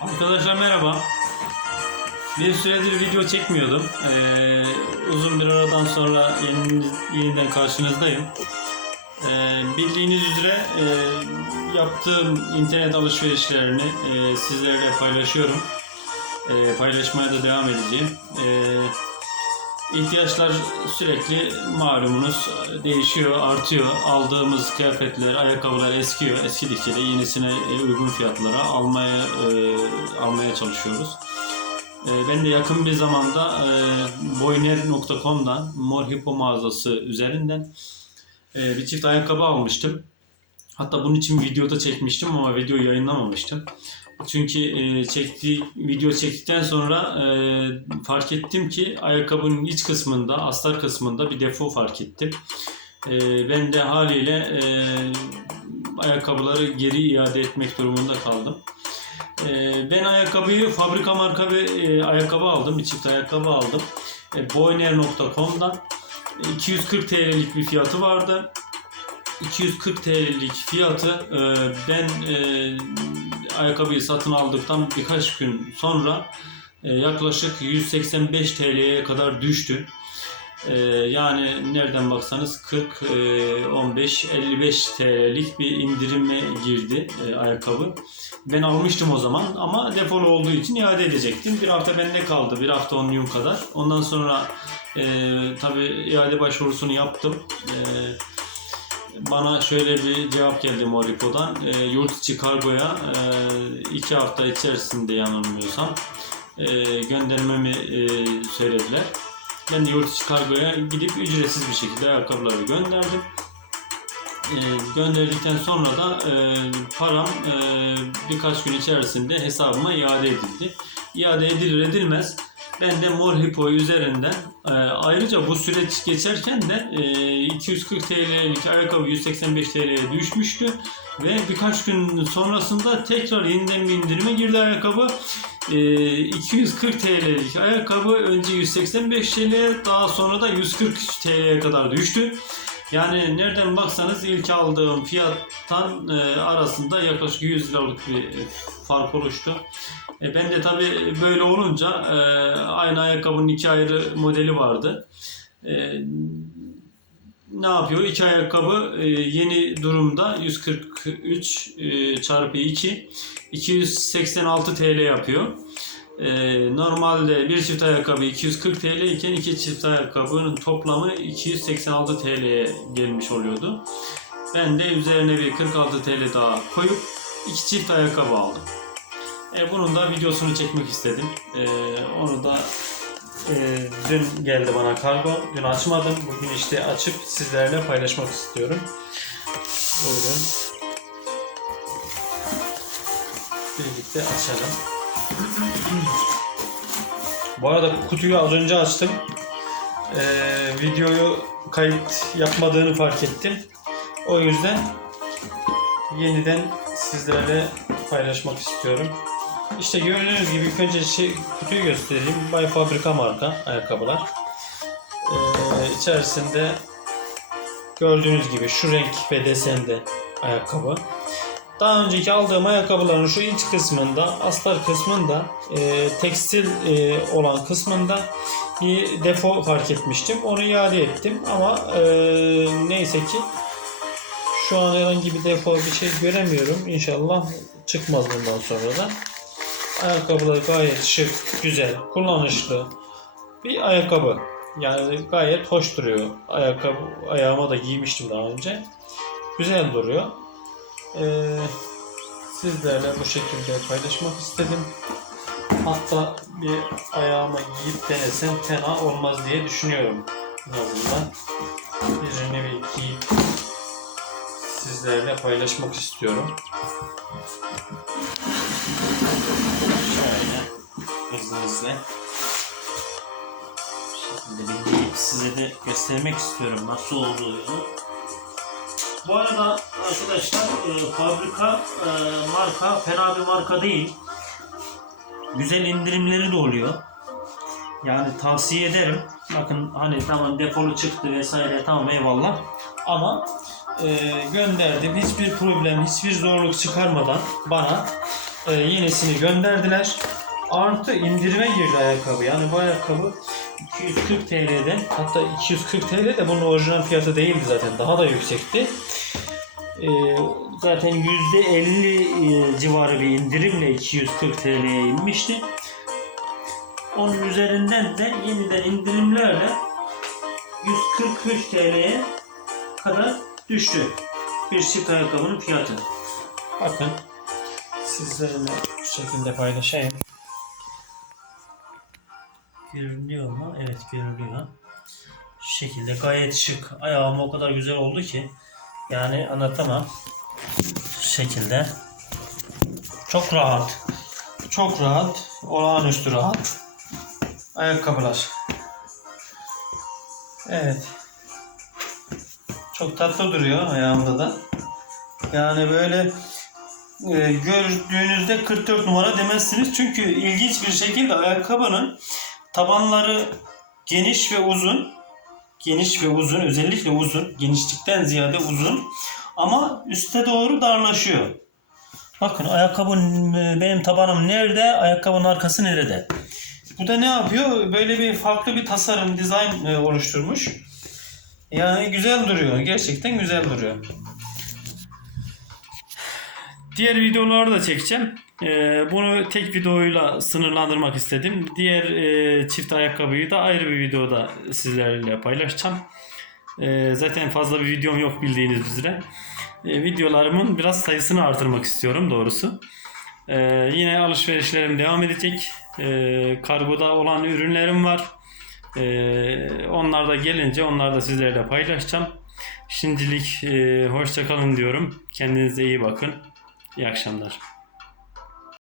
Arkadaşlar merhaba. Bir süredir video çekmiyordum. Ee, uzun bir aradan sonra yeni, yeniden karşınızdayım. Ee, bildiğiniz üzere e, yaptığım internet alışverişlerini e, sizlerle paylaşıyorum. E, paylaşmaya da devam edeceğim. E, ihtiyaçlar sürekli malumunuz değişiyor, artıyor. Aldığımız kıyafetler, ayakkabılar eskiyor. Eskidikçe de yenisine e, uygun fiyatlara almaya e, almaya çalışıyoruz. E, ben de yakın bir zamanda e, boyner.com'dan Mor Hippo mağazası üzerinden e, bir çift ayakkabı almıştım. Hatta bunun için videoda çekmiştim ama videoyu yayınlamamıştım. Çünkü e, çektiği video çektikten sonra e, fark ettim ki ayakkabının iç kısmında, astar kısmında bir defo fark ettim. E, ben de haliyle e, ayakkabıları geri iade etmek durumunda kaldım. E, ben ayakkabıyı fabrika marka bir e, ayakkabı aldım, bir çift ayakkabı aldım. E, Boyner.com'dan 240 TL'lik bir fiyatı vardı. 240 TL'lik fiyatı e, ben e, ayakkabıyı satın aldıktan birkaç gün sonra e, yaklaşık 185 TL'ye kadar düştü. E, yani nereden baksanız 40, e, 15, 55 TL'lik bir indirime girdi e, ayakkabı. Ben almıştım o zaman ama defolu olduğu için iade edecektim. Bir hafta bende kaldı, bir hafta 10 gün kadar. Ondan sonra e, tabii iade başvurusunu yaptım. E, bana şöyle bir cevap geldi Moripo'dan. E, yurt içi kargoya e, iki hafta içerisinde yanılmıyorsam e, göndermemi e, söylediler. Ben de yurt içi kargoya gidip ücretsiz bir şekilde ayakkabıları gönderdim. E, gönderdikten sonra da e, param e, birkaç gün içerisinde hesabıma iade edildi. İade edilir edilmez ben de Mor Hippo üzerinden e, ayrıca bu süreç geçerken de e, 240 TL'lik ayakkabı 185 TL'ye düşmüştü ve birkaç gün sonrasında tekrar yeniden bir indirime girdi ayakkabı. E, 240 TL'lik ayakkabı önce 185 TL daha sonra da 140 TL'ye kadar düştü. Yani nereden baksanız ilk aldığım fiyattan e, arasında yaklaşık 100 liralık bir fark oluştu. E, ben de tabii böyle olunca e, aynı ayakkabının iki ayrı modeli vardı. E, ne yapıyor? İki ayakkabı e, yeni durumda 143 e, çarpı 2 286 TL yapıyor. E, normalde bir çift ayakkabı 240 TL iken iki çift ayakkabının toplamı 286 TL'ye gelmiş oluyordu. Ben de üzerine bir 46 TL daha koyup iki çift ayakkabı aldım. E, bunun da videosunu çekmek istedim. E, onu da e, dün geldi bana kargo. Dün açmadım. Bugün işte açıp sizlerle paylaşmak istiyorum. Buyurun. Birlikte açalım. Bu arada kutuyu az önce açtım. E, videoyu kayıt yapmadığını fark ettim. O yüzden yeniden sizlerle paylaşmak istiyorum. İşte gördüğünüz gibi ilk önce şey, kutuyu göstereyim. Bay Fabrika marka ayakkabılar. Ee, içerisinde gördüğünüz gibi şu renk ve desende ayakkabı. Daha önceki aldığım ayakkabıların şu iç kısmında, astar kısmında, e, tekstil e, olan kısmında bir defo fark etmiştim. Onu iade ettim ama e, neyse ki şu an herhangi bir defo bir şey göremiyorum. İnşallah çıkmaz bundan sonra da. Ayakkabıları gayet şık, güzel, kullanışlı bir ayakkabı. Yani gayet hoş duruyor. Ayakkabı ayağıma da giymiştim daha önce. Güzel duruyor. Ee, sizlerle bu şekilde paylaşmak istedim. Hatta bir ayağıma giyip denesem fena olmaz diye düşünüyorum. En azından bir giyip sizlerle paylaşmak istiyorum. Şöyle hızlı hızlı. Şimdi bir size de göstermek istiyorum nasıl olduğunu. Bu arada arkadaşlar e, fabrika e, marka fena bir marka değil. Güzel indirimleri de oluyor. Yani tavsiye ederim. Bakın hani tamam defolu çıktı vesaire tamam eyvallah. Ama e, gönderdim hiçbir problem, hiçbir zorluk çıkarmadan bana e, yenisini gönderdiler. Artı indirime girdi ayakkabı. Yani bu ayakkabı 240 TL'den hatta 240 TL de bunun orijinal fiyatı değildi zaten. Daha da yüksekti. E, zaten %50 e, civarı bir indirimle 240 TL'ye inmişti. Onun üzerinden de yeniden indirimlerle 143 TL'ye kadar düştü. Bir çift ayakkabının fiyatı. Bakın sizlerle bu şekilde paylaşayım. Görünüyor mu? Evet görünüyor. Şu şekilde gayet şık. Ayağım o kadar güzel oldu ki yani anlatamam. Şu şekilde. Çok rahat. Çok rahat. Olağanüstü rahat. Ayakkabılar. Evet. Çok tatlı duruyor ayağımda da. Yani böyle e, gördüğünüzde 44 numara demezsiniz. Çünkü ilginç bir şekilde ayakkabının tabanları geniş ve uzun. Geniş ve uzun. Özellikle uzun. Genişlikten ziyade uzun. Ama üste doğru darlaşıyor. Bakın ayakkabının e, benim tabanım nerede? Ayakkabının arkası nerede? Bu da ne yapıyor? Böyle bir farklı bir tasarım, dizayn e, oluşturmuş. Yani güzel duruyor. Gerçekten güzel duruyor. Diğer videoları da çekeceğim. Ee, bunu tek videoyla sınırlandırmak istedim. Diğer e, çift ayakkabıyı da ayrı bir videoda sizlerle paylaşacağım. Ee, zaten fazla bir videom yok bildiğiniz üzere. Ee, videolarımın biraz sayısını artırmak istiyorum doğrusu. Ee, yine alışverişlerim devam edecek. Ee, kargoda olan ürünlerim var. Ee, onlar da gelince onlar da sizlerle paylaşacağım. Şimdilik e, hoşça kalın diyorum. Kendinize iyi bakın. İyi akşamlar.